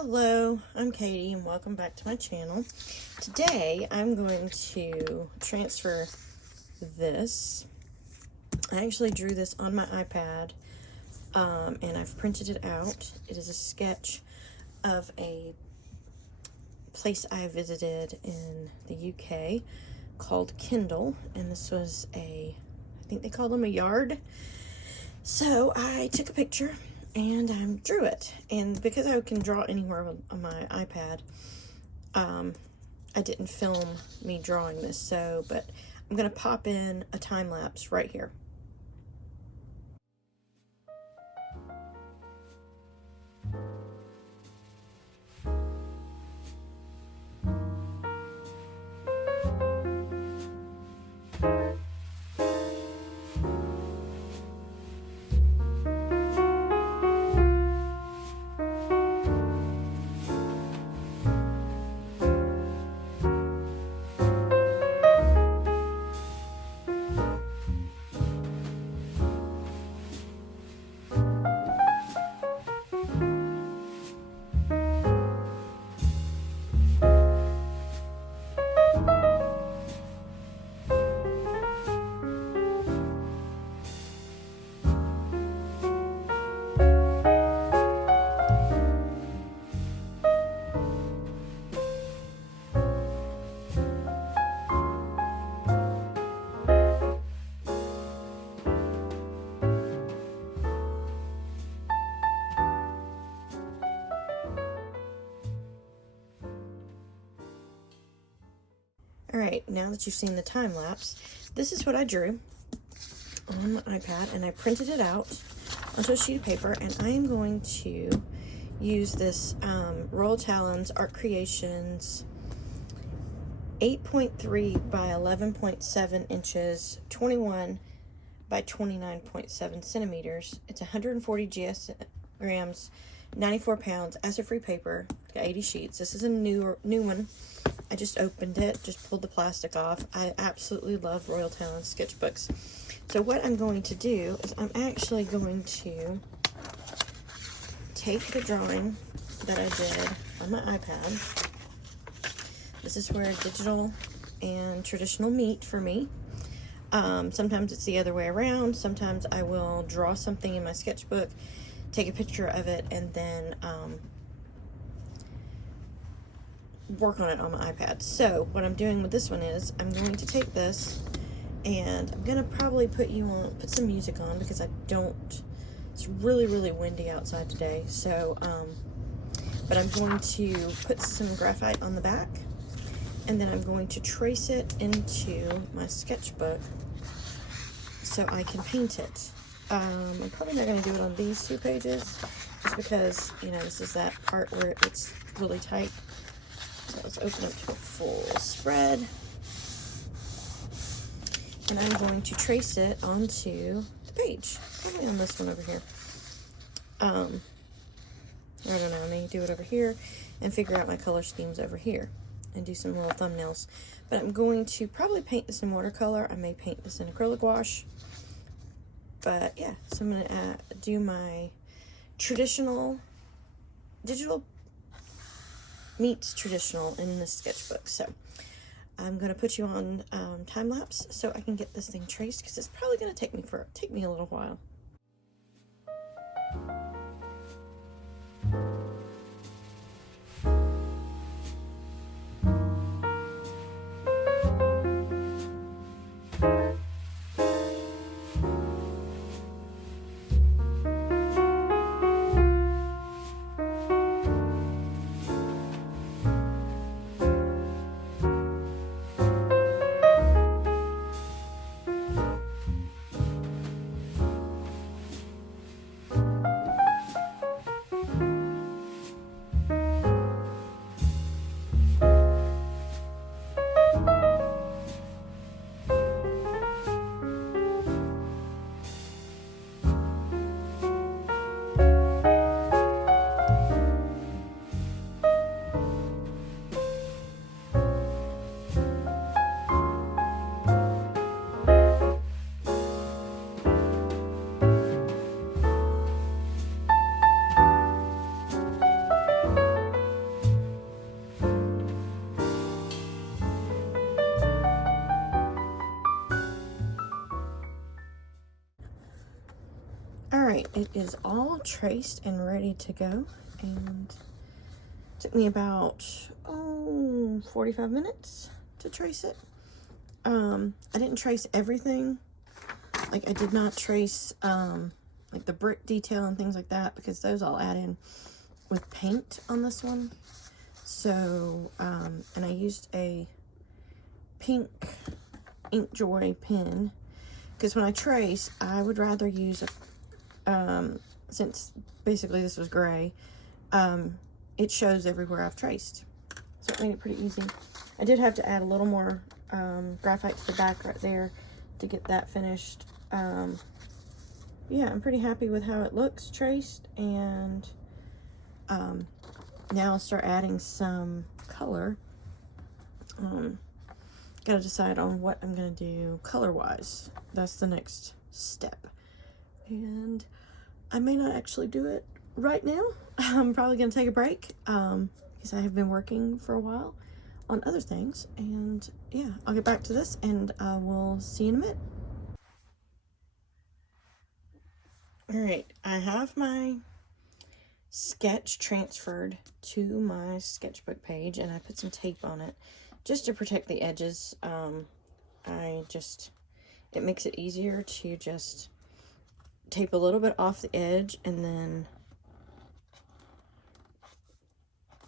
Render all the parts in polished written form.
Hello, I'm Katie and welcome back to my channel. Today I'm going to transfer this. I actually drew this on my iPad and I've printed it out. It is a sketch of a place I visited in the UK called Kendal, and this was I think they call them a yard. So I took a picture and I drew it, and because I can draw anywhere on my iPad, I didn't film me drawing this, but I'm going to pop in a time lapse right here. Alright, now that you've seen the time lapse, this is what I drew on my iPad, and I printed it out onto a sheet of paper, and I am going to use this Royal Talens Art Creations 8.3 by 11.7 inches, 21 by 29.7 centimeters. It's 140 grams, 94 pounds, acid-free paper, got 80 sheets. This is a new one. I just opened it, just pulled the plastic off. I absolutely love Royal Talens sketchbooks. So what I'm going to do is I'm actually going to take the drawing that I did on my iPad. This is where digital and traditional meet for me. Sometimes it's the other way around. Sometimes I will draw something in my sketchbook, take a picture of it, and then work on it on my iPad. So what I'm doing with this one is I'm going to take this, and I'm gonna probably put some music on, because it's really windy outside today. So but I'm going to put some graphite on the back, and then I'm going to trace it into my sketchbook so I can paint it. I'm probably not going to do it on these 2 pages, just because, you know, this is that part where it's really tight. So let's open up to a full spread. And I'm going to trace it onto the page, probably on this one over here. I don't know, I need to do it over here and figure out my color schemes over here and do some little thumbnails. But I'm going to probably paint this in watercolor. I may paint this in Acryla gouache. But yeah, so I'm going to do my traditional, digital meets traditional in this sketchbook. So I'm going to put you on time lapse so I can get this thing traced, because it's probably going to take me a little while. it is all traced and ready to go, and it took me about 45 minutes to trace it. I didn't trace everything. Like, I did not trace like the brick detail and things like that, because those I'll add in with paint on this one. So and I used a pink Ink Joy pen, because when I trace, I would rather use a since basically this was gray, it shows everywhere I've traced, so it made it pretty easy. I did have to add a little more graphite to the back right there to get that finished. Yeah, I'm pretty happy with how it looks traced, and now I'll start adding some color. Gotta decide on what I'm gonna do color wise. That's the next step, and I may not actually do it right now. I'm probably gonna take a break because I have been working for a while on other things, and yeah, I'll get back to this, and we'll see you in a minute. All right, I have my sketch transferred to my sketchbook page, and I put some tape on it just to protect the edges. It makes it easier to just tape a little bit off the edge and then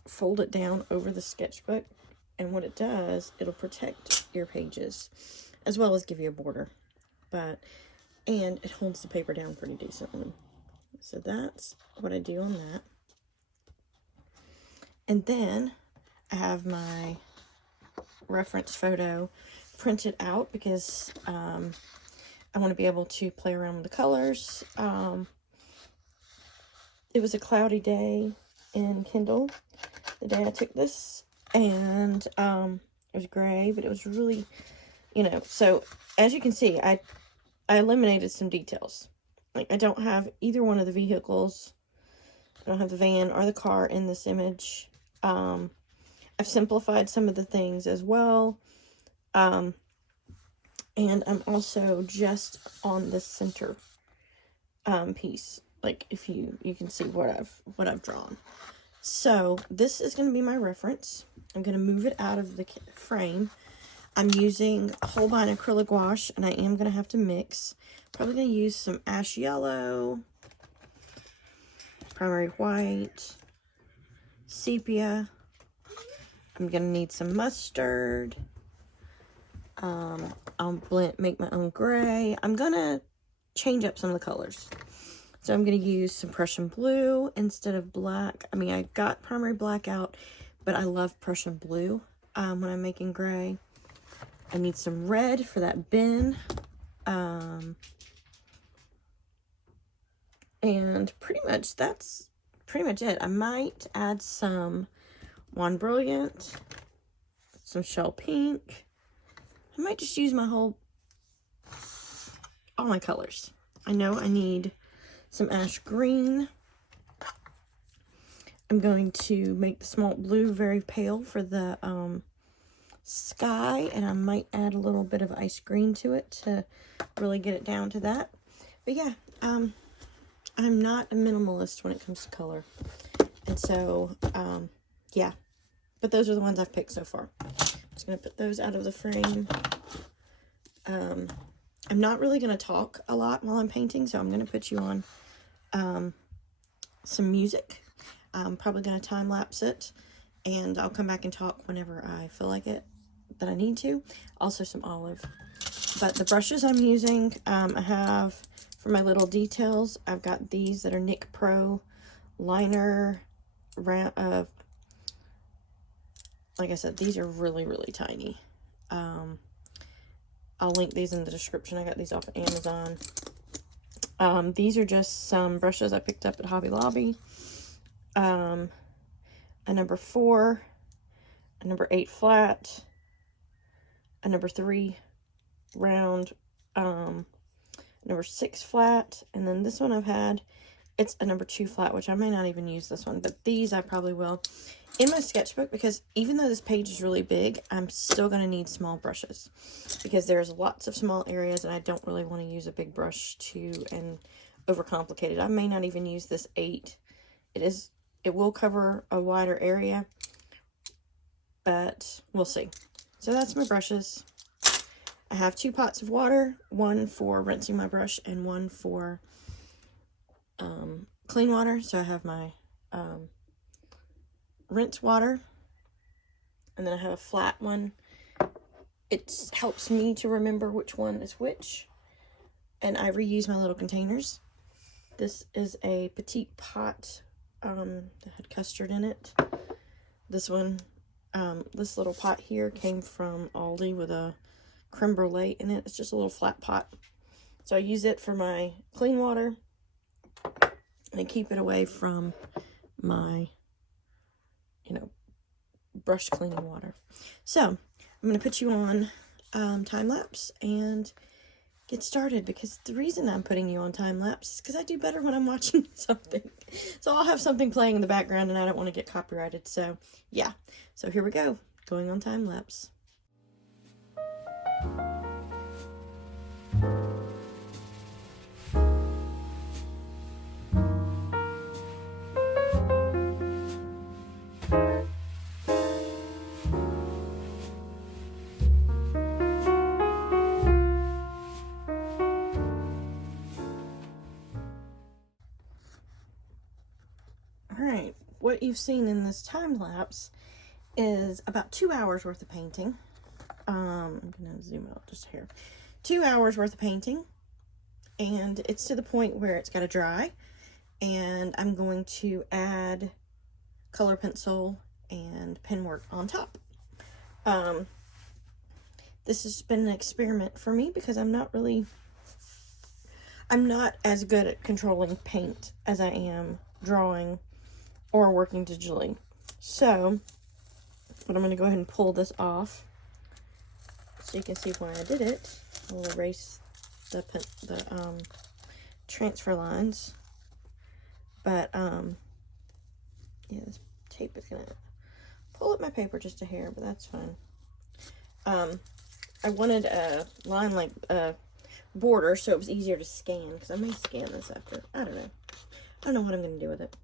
fold it down over the sketchbook, and what it does, it'll protect your pages as well as give you a border, and it holds the paper down pretty decently. So that's what I do on that. And then I have my reference photo printed out because I want to be able to play around with the colors. It was a cloudy day in Kendal the day I took this, and it was gray, but it was really, so as you can see, I eliminated some details. Like, I don't have either one of the vehicles. I don't have the van or the car in this image. I've simplified some of the things as well. And I'm also just on the center piece. Like, if you can see what I've drawn. So this is going to be my reference. I'm going to move it out of the frame. I'm using Holbein Acryla Gouache, and I am going to have to mix. Probably going to use some ash yellow, primary white, sepia. I'm going to need some mustard. I'll make my own gray. I'm going to change up some of the colors. So I'm going to use some Prussian blue instead of black. I mean, I got primary black out, but I love Prussian blue when I'm making gray. I need some red for that bin. And pretty much that's pretty much it. I might add some Wand Brilliant, some Shell Pink. I might just use all my colors. I know I need some ash green. I'm going to make the smalt blue very pale for the sky, and I might add a little bit of ice green to it to really get it down to that. But yeah, I'm not a minimalist when it comes to color, and so yeah, but those are the ones I've picked so far. I'm just gonna put those out of the frame. I'm not really gonna talk a lot while I'm painting, so I'm gonna put you on some music. I'm probably gonna time lapse it, and I'll come back and talk whenever I feel like it, that I need to. Also some olive. But the brushes I'm using, I have for my little details, I've got these that are Nick Pro liner. Like I said, these are really, really tiny. I'll link these in the description. I got these off of Amazon. These are just some brushes I picked up at Hobby Lobby. A number 4, a number 8 flat, a number 3 round, number 6 flat, and then this one I've had, it's a number 2 flat, which I may not even use this one, but these I probably will in my sketchbook, because even though this page is really big, I'm still going to need small brushes, because there's lots of small areas, and I don't really want to use a big brush and overcomplicated. I may not even use this 8. It will cover a wider area, but we'll see. So that's my brushes. I have 2 pots of water, one for rinsing my brush and one for clean water. So I have my rinse water, and then I have a flat one. It helps me to remember which one is which, and I reuse my little containers. This is a petite pot that had custard in it. This one, this little pot here came from Aldi with a creme brulee in it. It's just a little flat pot. So I use it for my clean water and keep it away from my, brush cleaning water. So I'm going to put you on time lapse and get started, because the reason I'm putting you on time lapse is because I do better when I'm watching something. So I'll have something playing in the background and I don't want to get copyrighted. So yeah, so here we go, going on time lapse. Alright, what you've seen in this time lapse is about 2 hours worth of painting. I'm gonna zoom out just here. 2 hours worth of painting, and it's to the point where it's got to dry, and I'm going to add color pencil and pen work on top. This has been an experiment for me because I'm not as good at controlling paint as I am drawing or working digitally. So, but I'm going to go ahead and pull this off so you can see why I did it. I'll erase the transfer lines. But, yeah, this tape is going to pull up my paper just a hair, but that's fine. I wanted a line like a border so it was easier to scan, because I may scan this after. I don't know what I'm going to do with it, to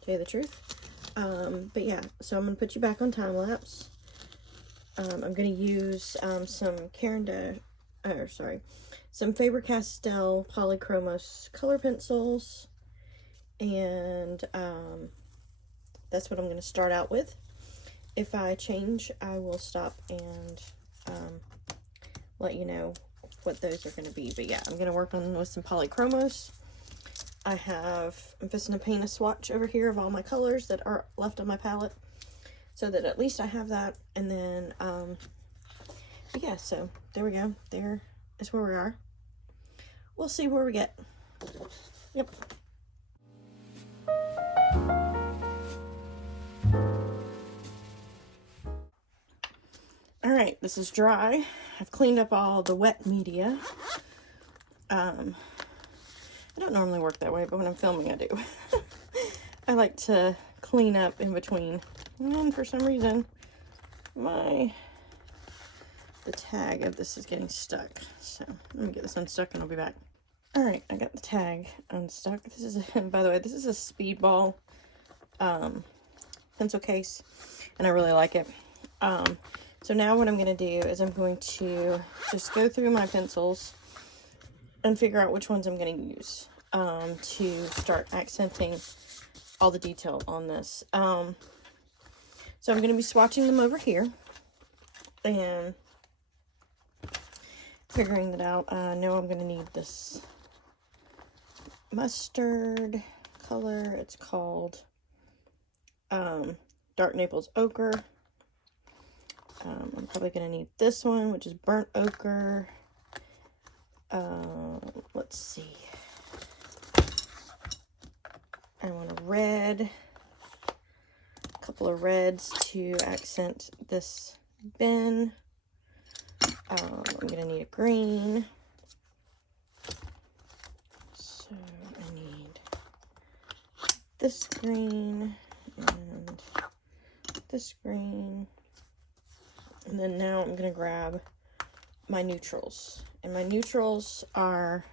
tell you the truth. But yeah, so I'm going to put you back on time lapse. I'm going to use some some Faber Castell Polychromos color pencils, and that's what I'm going to start out with. If I change, I will stop and let you know what those are going to be. But yeah, I'm going to work on with some Polychromos. I'm fixing to paint a swatch over here of all my colors that are left on my palette, so that at least I have that. And then, but yeah, so there we go. There is where we are. We'll see where we get. Yep. Alright, this is dry. I've cleaned up all the wet media. I don't normally work that way, but when I'm filming I do. I like to clean up in between. And for some reason, the tag of this is getting stuck. So let me get this unstuck and I'll be back. Alright, I got the tag unstuck. This is, by the way, this is a Speedball pencil case, and I really like it. So now what I'm going to do is I'm going to just go through my pencils and figure out which ones I'm going to use to start accenting all the detail on this. So I'm going to be swatching them over here and figuring that out. I know I'm going to need this mustard color. It's called Dark Naples Ochre. I'm probably going to need this one, which is Burnt Ochre. Let's see. I want a red. A couple of reds to accent this bin. I'm going to need a green. So I need this green and this green. And then now I'm going to grab my neutrals. And my neutrals are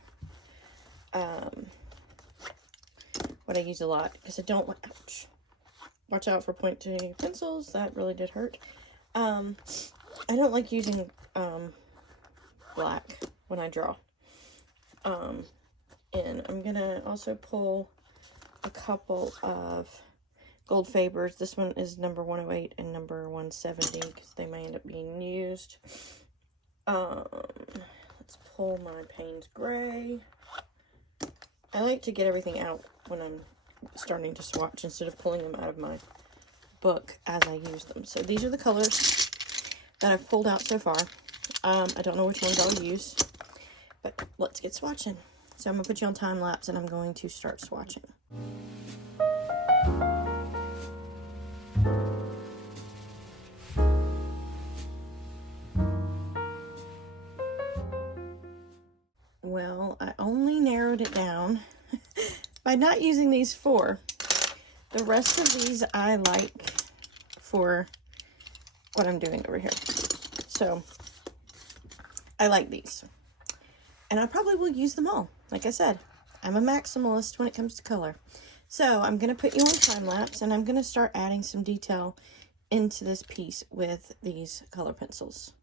what I use a lot, because I don't want, ouch, watch out for pointy pencils, that really did hurt. I don't like using black when I draw. And I'm gonna also pull a couple of gold Fabers. This one is number 108 and number 170 because they may end up being used. Let's pull my Payne's Gray. I like to get everything out when I'm starting to swatch instead of pulling them out of my book as I use them. So these are the colors that I've pulled out so far. I don't know which ones I'll use, but let's get swatching. So I'm going to put you on time lapse and I'm going to start swatching. Well, I only narrowed it down by not using these 4. The rest of these I like for what I'm doing over here. So I like these. And I probably will use them all. Like I said, I'm a maximalist when it comes to color. So I'm going to put you on time lapse and I'm going to start adding some detail into this piece with these color pencils.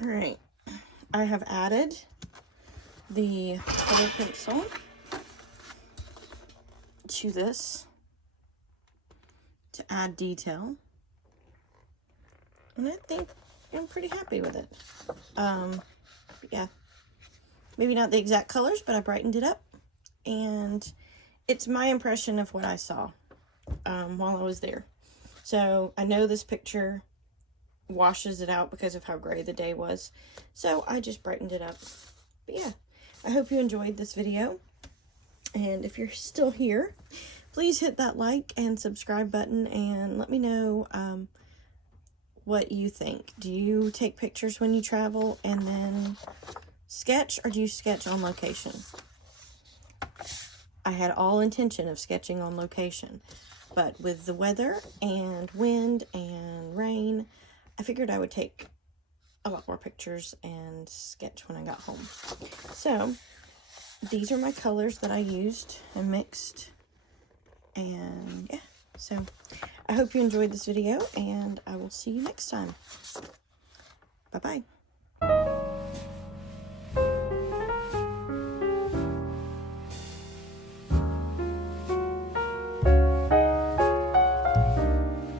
Alright, I have added the color pencil to this to add detail, and I think I'm pretty happy with it. Yeah, maybe not the exact colors, but I brightened it up, and it's my impression of what I saw while I was there. So I know this picture washes it out because of how gray the day was, so I just brightened it up. But yeah, I hope you enjoyed this video, and if you're still here, please hit that like and subscribe button and let me know what you think. Do you take pictures when you travel and then sketch, or do you sketch on location? I had all intention of sketching on location, but with the weather and wind and rain, I figured I would take a lot more pictures and sketch when I got home. So these are my colors that I used and mixed, and yeah, so I hope you enjoyed this video, and I will see you next time. Bye-bye.